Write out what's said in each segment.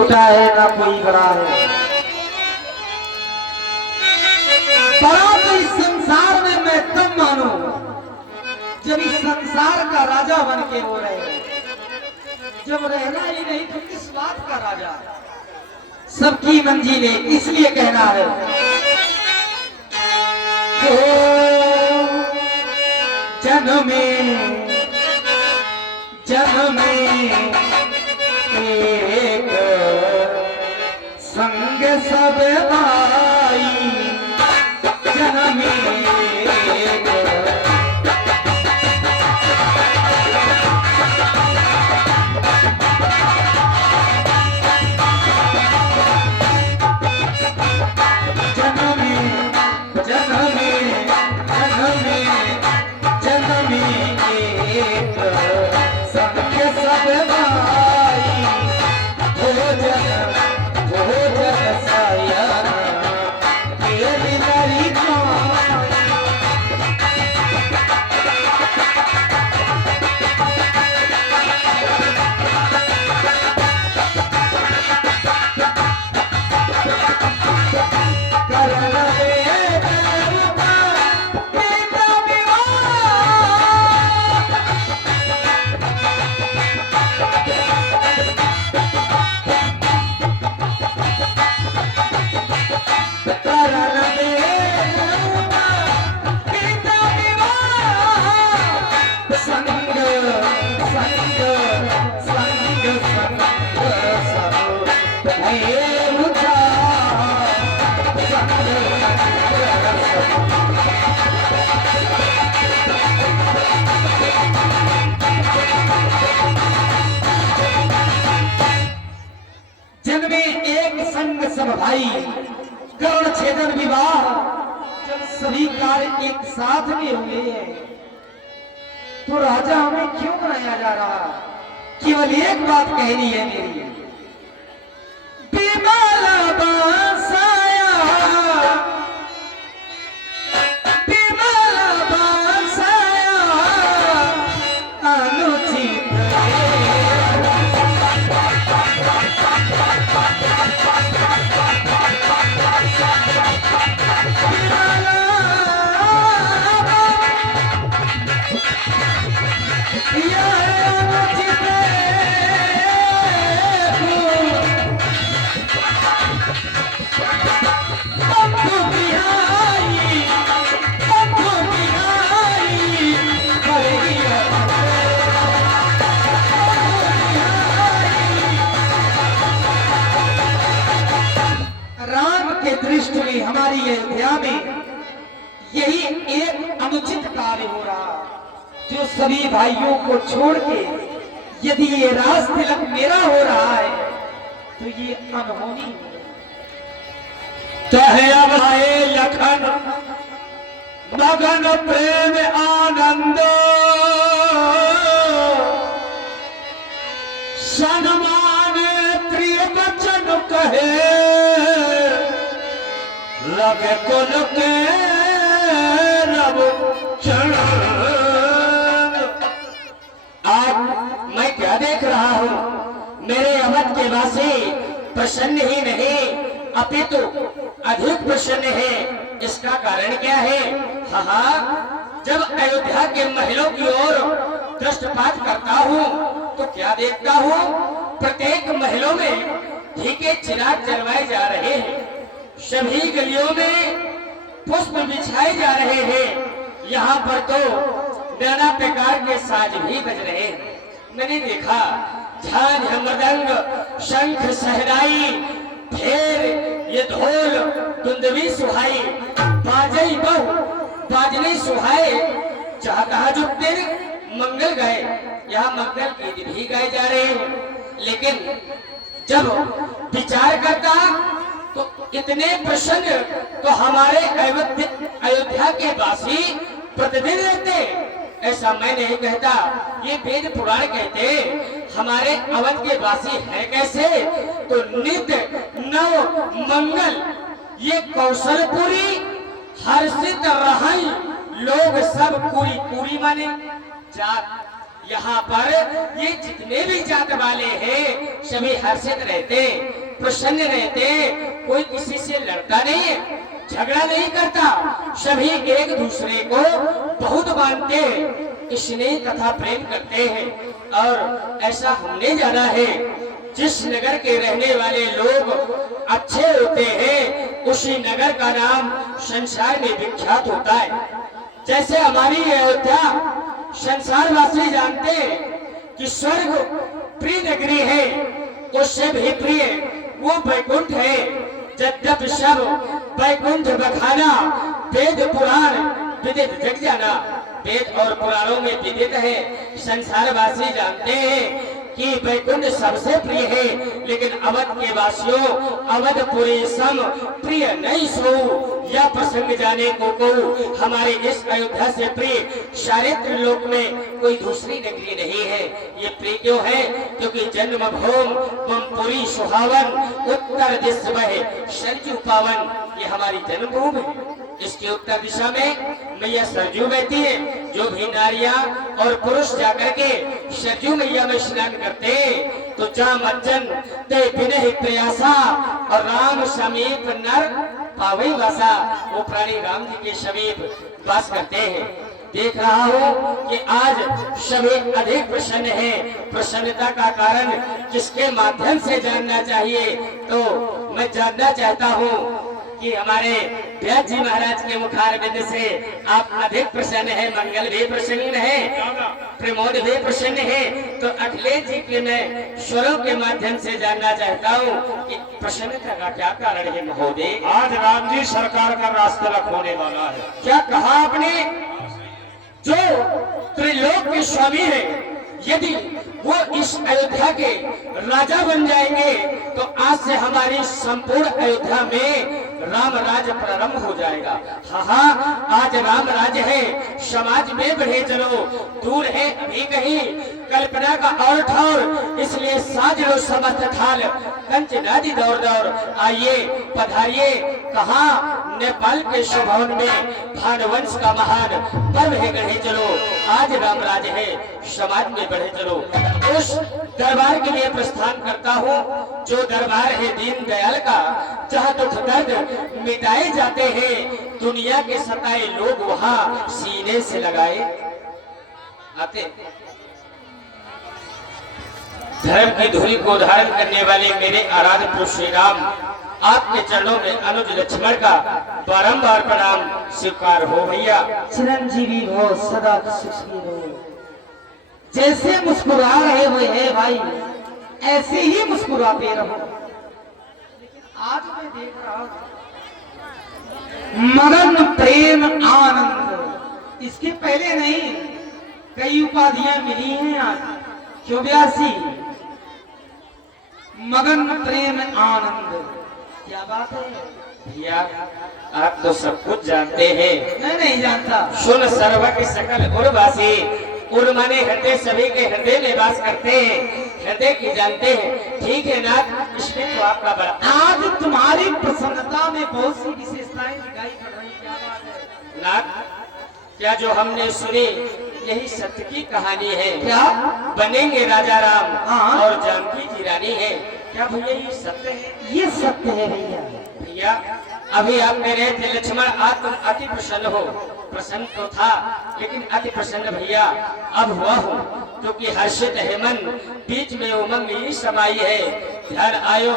छोटा है ना कोई बड़ा है। बड़ा तो इस संसार में मैं तब मानू जब इस संसार का राजा बन के हो रहे, जब रहना ही नहीं तो किस बात का राजा। सबकी मंजिलें इसलिए कहना है जन्मे जन्मे एक संग सब भाई, जन्मे जन्मे एक संग सब भाई, कर्ण छेदन विवाह, जब सभी कार्य एक साथ में हुए तो राजा हमें क्यों बनाया जा रहा। केवल एक बात कहनी है मेरी, बिमला बांसाया, बिमला बांसाया अनुचित दृष्टि में हमारी अयोध्या में यही एक अनुचित कार्य हो रहा, जो सभी भाइयों को छोड़ के यदि ये राज तिलक मेरा हो रहा है तो ये अनहोनी। चाहे अब आए लखन मगन प्रेम आनंद, सन्मान प्रिय वचन कहे लगे कुल के रब क्षण। आज मैं क्या देख रहा हूँ, मेरे अवध के वासी प्रसन्न ही नहीं अपितु अधिक प्रसन्न है। इसका कारण क्या है? हाँ, जब अयोध्या के महलों की ओर दृष्टिपात करता हूँ तो क्या देखता हूँ, प्रत्येक महलों में घी के चिराग जलवाए जा रहे हैं, सभी गलियों में पुष्प बिछाए जा रहे हैं। यहाँ पर तो नाना प्रकार के साज भी बज रहे हैं। मैंने देखा झांझ मृदंग शंख सहनाई, फिर ये ढोल दुंदवी सुहाई, बाजई बहु बाजने सुहाए, जहाँ कहा जो तेरे मंगल गाए, यहाँ मंगल गीत भी गाए जा रहे हैं। लेकिन जब विचार करता तो इतने प्रसन्न तो हमारे अयोध्या के वासी प्रतिदिन रहते, ऐसा मैं नहीं कहता। ये वेद पुराण कहते हमारे अवध के वासी है कैसे, तो नित्य नव मंगल ये कौशलपुरी हर्षित रहन लोग सब पूरी पूरी माने जात। यहाँ पर ये जितने भी जात वाले हैं सभी हर्षित रहते, प्रसन्न रहते, कोई किसी से लड़ता नहीं है, झगड़ा नहीं करता, सभी एक दूसरे को बहुत मानते, स्नेह तथा प्रेम करते हैं। और ऐसा हमने जाना है, जिस नगर के रहने वाले लोग अच्छे होते हैं उसी नगर का नाम संसार में विख्यात होता है। जैसे हमारी अयोध्या संसारवासी जानते हैं कि स्वर्ग प्रिय नगरी है, उससे भी प्रिय वो वैकुंठ है। जब सब वैकुंठ बखाना, वेद पुराण विदित जग जाना। वेद और पुराणों में विदित है, संसारवासी जानते हैं कि वैकुंठ सबसे प्रिय है, लेकिन अवध के वासियों अवधपुरी सम प्रिय नहीं सो। यह प्रसंग जाने को हमारे इस अयोध्या से प्रिय सारे त्रिलोक में कोई दूसरी नगरी नहीं है। ये प्रिय क्यों है? क्योंकि जन्मभूमि पुरी सुहावन, उत्तर दिश बहे सरजू पावन। ये हमारी जन्मभूमि है। इसके उत्तर दिशा में मैया सरजू बहती है। जो भी नारियां और पुरुष जाकर के सरजू मैया में स्नान करते तो जा मज्जन ते बिने प्रयासा और राम समीप नर पावई वासा। वो प्राणी राम जी के समीप वास करते हैं। देख रहा हूँ कि आज सभी अधिक प्रसन्न है। प्रसन्नता का कारण किसके माध्यम से जानना चाहिए? तो मैं जानना चाहता हूँ कि हमारे व्यास जी महाराज के मुखारबिंद से आप अधिक प्रसन्न है, मंगल भी प्रसन्न है, प्रमोद भी प्रसन्न है। तो अखिलेश जी के मैं स्वरों के माध्यम से जानना चाहता हूँ कि प्रसन्नता का क्या कारण है महोदय? आज राम जी सरकार का रास्ता होने वाला है। क्या कहा आपने? जो त्रिलोक के स्वामी है, यदि वो इस अयोध्या के राजा बन जाएंगे तो आज से हमारी संपूर्ण अयोध्या में राम राज प्रारंभ हो जाएगा। हाँ, आज राम राज है, समाज में बढ़े चलो, दूर है अभी कहीं कल्पना का और ठौर। इसलिए साज लो समस्त थाल, कंच नदी दौड़ दौड़, आइए पधारिए। कहा नेपाल के शुभवन में भानुवंश का महान पर्व है, गढ़े चलो। आज राम राज है, समाज में बढ़े चलो। उस दरबार के लिए प्रस्थान करता हूँ जो दरबार है दीन दयाल का, जहाँ दुख दर्द मिटाए जाते हैं, दुनिया के सताए लोग वहाँ सीने से लगाए आते। धर्म की धुरी को धारण करने वाले मेरे आराध्य प्रभु श्री राम, आपके चरणों में अनुज लक्ष्मण का बारंबार प्रणाम स्वीकार हो। भैया चिरंजीवी हो, सदा सुखी हो। जैसे मुस्कुरा रहे हुए है भाई, ऐसे ही मुस्कुराते रहो। आज मैं देख रहा हूं मगन प्रेम आनंद, इसके पहले नहीं कई उपाधियां मिली हैं आज। क्यों व्यासी? मगन प्रेम आनंद, क्या बात है भैया? आप तो सब कुछ जानते हैं। मैं नहीं जानता। सुन सर्व के सकल उर्वासी, उर माने हृदय, सभी के हृदय में वास करते हैं, हृदय की जानते हैं। ठीक है नाथ, इसमें तो आपका बड़ा। आज तुम्हारी प्रसन्नता में बहुत सी विशेषताएं दिखाई पड़ रही, क्या बात है नाथ? क्या जो हमने सुनी यही सत्य की कहानी है? क्या बनेंगे राजा राम हाँ। और जानकी जी रानी है? क्या भैया ये सत्य है? ये सत्य है भैया। भैया अभी आप कह रहे थे लक्ष्मण आज तुम अति प्रसन्न हो। प्रसन्न तो था, लेकिन अति प्रसन्न भैया अब हुआ हूँ, क्योंकि हर्षित है मन, बीच में उमंग ही समाई है। ध्यान आयो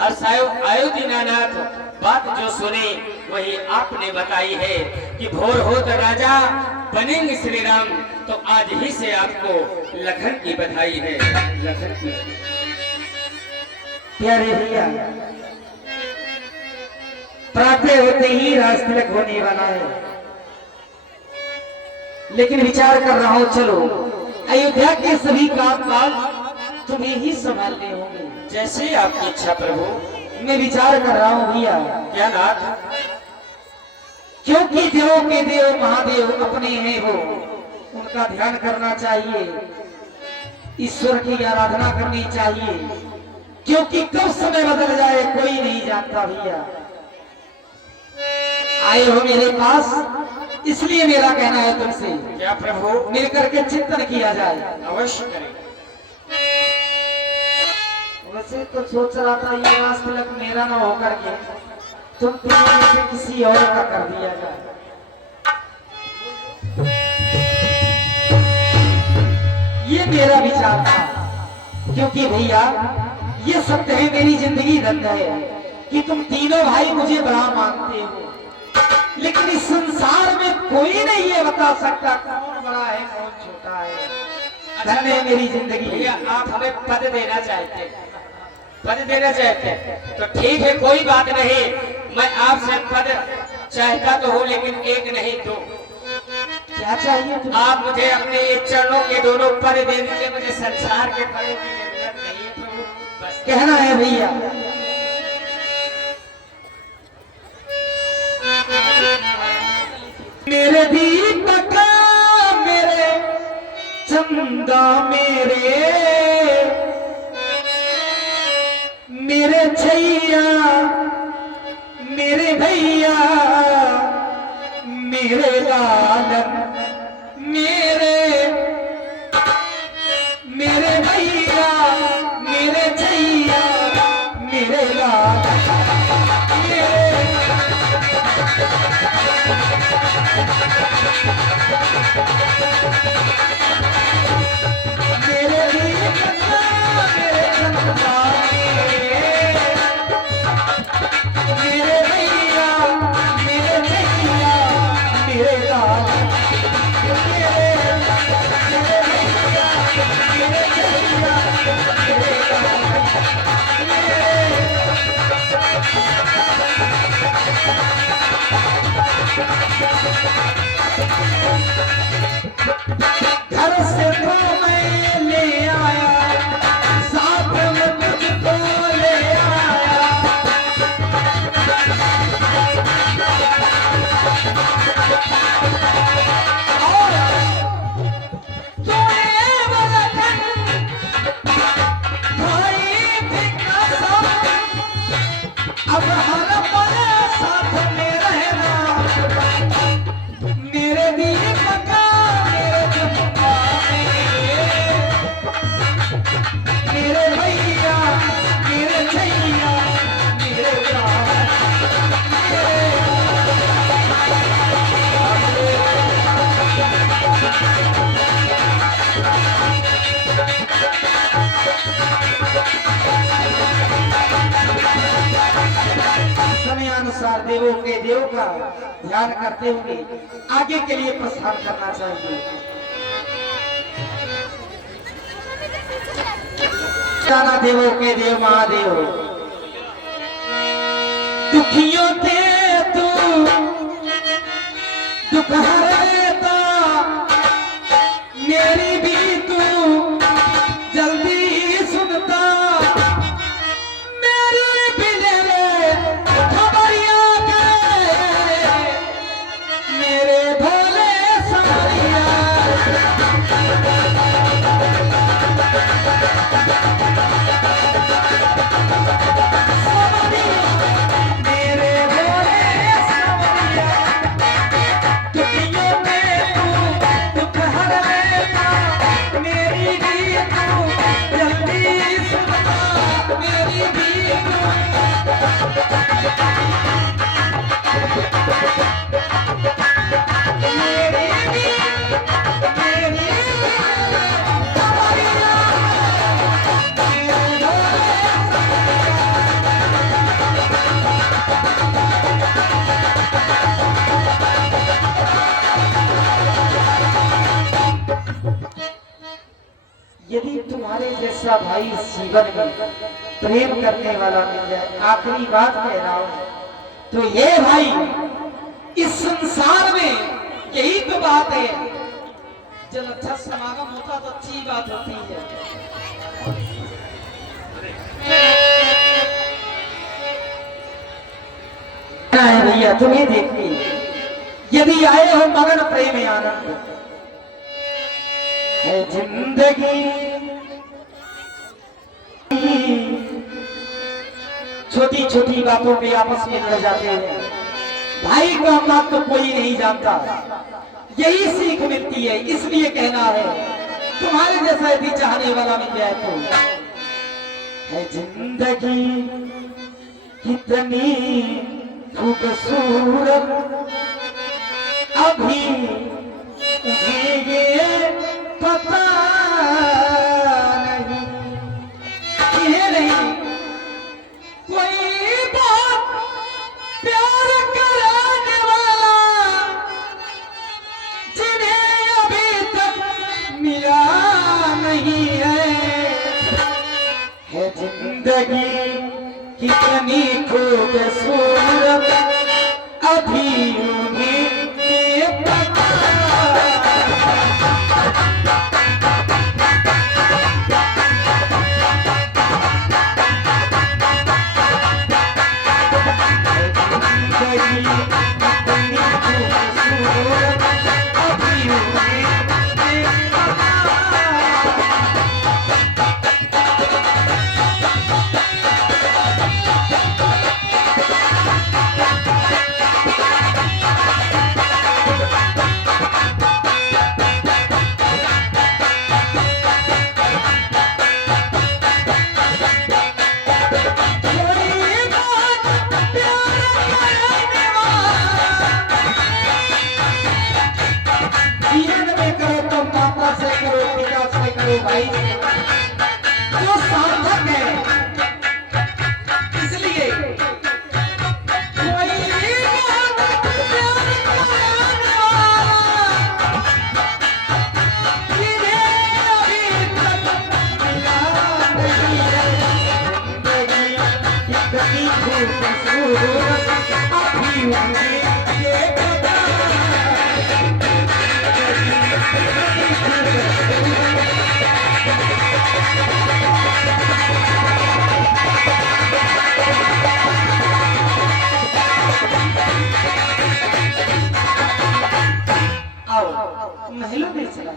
हर्षायो आयो दीनानाथ, बात जो सुनी वही आपने बताई है कि भोर हो तो राजा बनेंगे श्री राम। तो आज ही से आपको लखन की बधाई है। लखन की प्यारे भैया, प्रातः होते ही राज तिलक होने वाला है, लेकिन विचार कर रहा हूँ चलो अयोध्या के सभी काम काज तुम्हें ही संभालने होंगे। जैसे आपकी इच्छा प्रभु। मैं विचार कर रहा हूँ भैया, क्या नाथ? क्योंकि देवों के देव महादेव अपने हैं, वो उनका ध्यान करना चाहिए, ईश्वर की आराधना करनी चाहिए, क्योंकि कब समय बदल जाए कोई नहीं जानता। भैया आए हो मेरे पास इसलिए मेरा कहना है तुमसे, क्या प्रभु? मिलकर के चिंतन किया जाए। अवश्य करें। वैसे तो सोच रहा था ये राज तिलक मेरा न होकर के तुम तीनों में से किसी और का कर दिया जाए। ये मेरा विचार था, क्योंकि भैया ये सत्य है, मेरी जिंदगी धन्य है कि तुम तीनों भाई मुझे बड़ा मानते हो, लेकिन इस संसार में कोई नहीं ये बता सकता कौन बड़ा है कौन छोटा है। धन्य है मेरी जिंदगी। भैया आप हमें पद देना चाहते हैं, पद देना चाहते हैं तो ठीक है, कोई बात नहीं। मैं आपसे पद चाहता तो हूँ, लेकिन एक नहीं दो। क्या चाहिए तुम्हें? आप मुझे अपने ये चरणों के दोनों पद दे दीजिए, मुझे संसार के पद की जरूरत नहीं है प्रभु, बस कहना है भैया। मेरे दीपक मेरे चंदा मेरे छैया मेरे भैया मेरे लालन मेरे भैया मेरे छैया मेरे लालन मेरे दीपक मेरे चंदा मेरे भैया मेरे भैया मेरे लाल मेरे भैया मेरे भैया मेरे घर से तो मैं ले आया, साथ में तुझको ले आया। अब हर पल साथ में रहना, मेरे दीपक मेरे चंपा मेरे भैया मेरे छैया मेरे लाल समयानुसार देवों के देव का ध्यान करते हुए आगे के लिए प्रस्थान करना चाहिए। जाना देवों के देव महादेव, दुखियों थे तू दुख हरता, मेरी भी तू जल्दी सुनता, मेरी भी ले ले खबरिया के मेरे भोले समरिया। मेरे भोले समरिया, दुखियों में तू दुख हर लेता, मेरी भी तू जल्दी सुनता, मेरी भी यदि तुम्हारे जैसा भाई इस जीवन में प्रेम करने वाला मिल जाए, आखिरी बात कह रहा हूं, तो ये भाई इस संसार में यही तो बात है। जब अच्छा समागम होता तो अच्छी बात होती है। भैया तुम्हें देखिए, यदि आए हो मगन प्रेम आनंद है जिंदगी, छोटी छोटी बातों पे आपस में लड़ जाते हैं, भाई को अपना तो कोई नहीं जानता, यही सीख मिलती है। इसलिए कहना है तुम्हारे जैसा यदि चाहने वाला मिल जाए तो है जिंदगी कितनी खूबसूरत, अभी उन्हें ये पता नहीं, ये नहीं कोई बहुत प्यार कराने वाला जिन्हें अभी तक मिला नहीं है जिंदगी कितनी खूबसूरत, अभी उन्हें ये पता। भाई जो सार्थक है, इसलिए कोई कितनी खूबसूरत, अभी उन्हें ये पता। महलों में चला